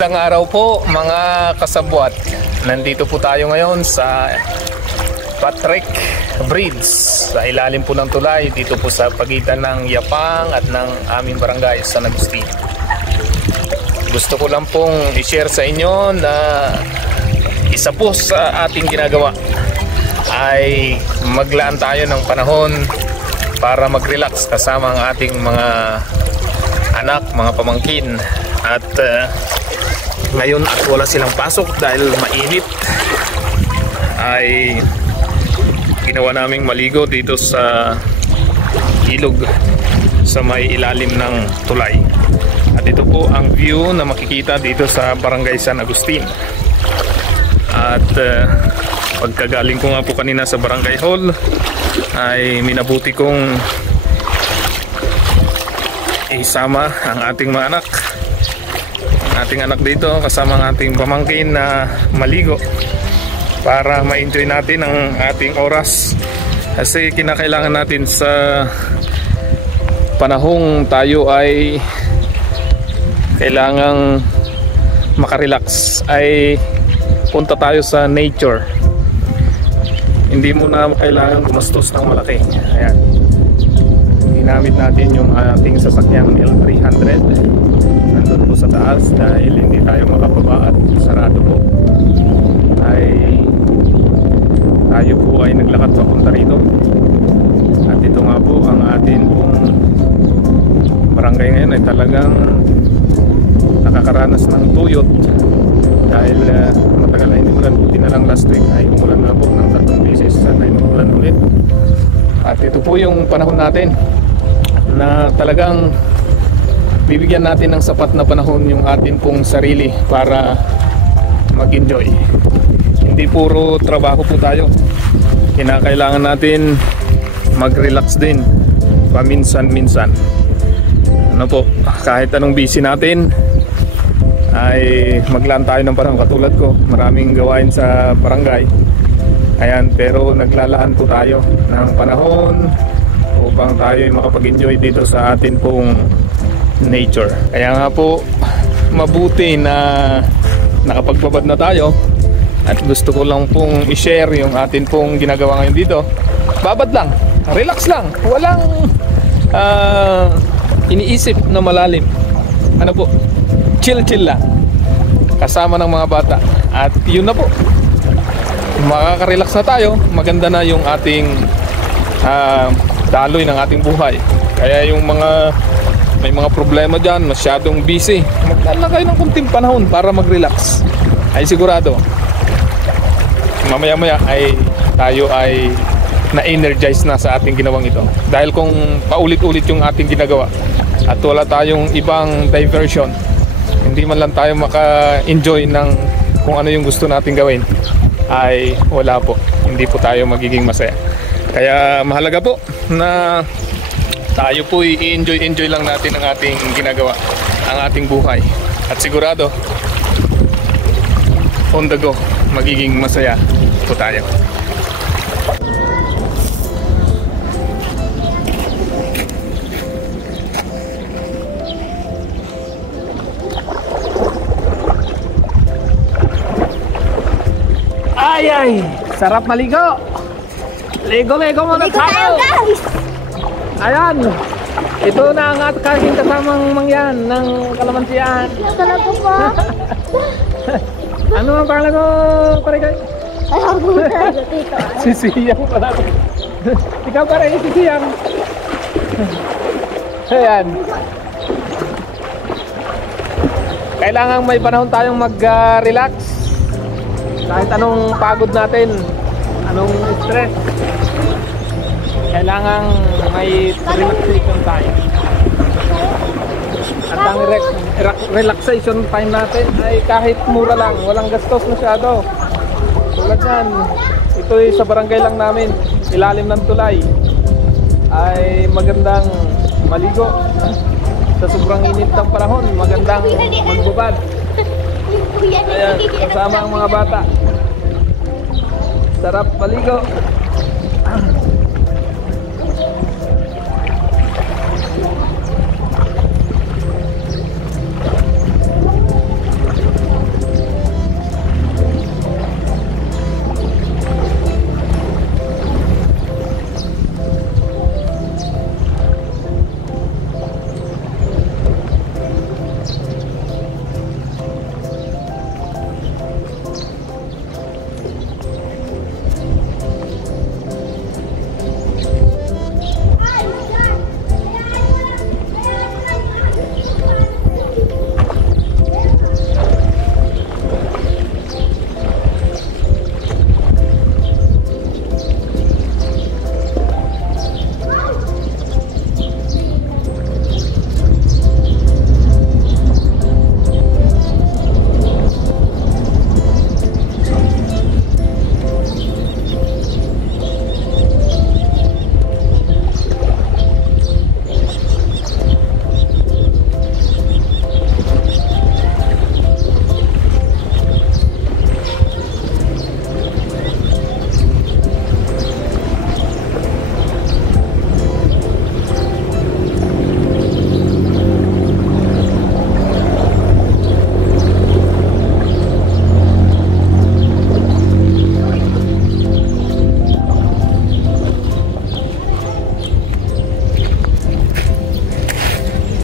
Magandang araw po mga kasabwat. Nandito po tayo ngayon sa Patrick Bridge sa ilalim po ng tulay dito po sa pagitan ng Yapang at ng aming barangay San Agustin. Gusto ko lang pong i-share sa inyo na isa po sa ating ginagawa ay maglaan tayo ng panahon para mag-relax kasama ang ating mga anak, mga pamangkin. At ngayon at wala silang pasok dahil mainit, ay ginawa naming maligo dito sa ilog sa may ilalim ng tulay. At ito po ang view na makikita dito sa barangay San Agustin. At pagkagaling ko nga po kanina sa barangay hall ay minabuti kong isama ang ating mga anak dito kasama ang ating pamangkin na maligo para ma-enjoy natin ang ating oras, kasi kinakailangan natin sa panahong tayo ay kailangang makarelax ay punta tayo sa nature. Hindi mo na kailangan gumastos ng malaki. Ayan, ginamit natin yung ating sasakyang L300 nandun po sa taas dahil hindi tayo makababa at sarado po. Tayo po ay naglakad papunta rito. At ito nga po ang atin pong barangay ngayon ay talagang nakakaranas ng tuyot dahil matagal na hindi umulan. Buti na lang last week ay umulan na po ng 3 beses at ay umulan ulit. At ito po yung panahon natin na talagang bibigyan natin ng sapat na panahon yung atin pong sarili para mag-enjoy. Hindi puro trabaho po tayo. Kinakailangan natin mag-relax din paminsan-minsan. Ano po, kahit anong busy natin ay maglaan tayo ng panahon. Katulad ko, maraming gawain sa barangay. Ayan, pero naglalaan po tayo ng panahon upang tayo ay makapag-enjoy dito sa atin pong nature. Kaya nga po mabuti na nakapagbabad na tayo at gusto ko lang pong i-share yung atin pong ginagawa ngayon dito. Babad lang, relax lang, walang iniisip na malalim. Ano po, chill lang kasama ng mga bata. At yun na po, makaka-relax na tayo. Maganda na yung ating daloy ng ating buhay. Kaya yung may mga problema dyan, masyadong busy, magdala kayo ng kunting panahon para mag-relax. Ay sigurado mamaya-maya ay tayo ay na-energize na sa ating ginawang ito. Dahil kung paulit-ulit yung ating ginagawa at wala tayong ibang diversion, hindi man lang tayo maka-enjoy ng kung ano yung gusto nating gawin, ay wala po, hindi po tayo magiging masaya. Kaya mahalaga po na tayo po i-enjoy lang natin ang ating ginagawa, ang ating buhay. At sigurado, on the go, magiging masaya po tayo. Ay, sarap maligo. Ligo muna tayo. Guys. Ayan, ito na ang ating kasamang mangyan ng kalamansian. Talaga po. Ano ang pangalan mo, Parikay? Ay, ako talaga dito. Si Siyang pala. Ikaw pa rin, si Siyang. Ayan. Kailangan may panahon tayong mag-relax. Kahit anong pagod natin, anong stress, kailangan may relaxation time. At ang relaxation time natin ay kahit mura lang, walang gastos masyado. Tulad yan, ito ay sa barangay lang namin, ilalim ng tulay, ay magandang maligo. Sa sobrang init ng panahon, magandang magbubad. Ayan, kasama ang mga bata. Sarap maligo.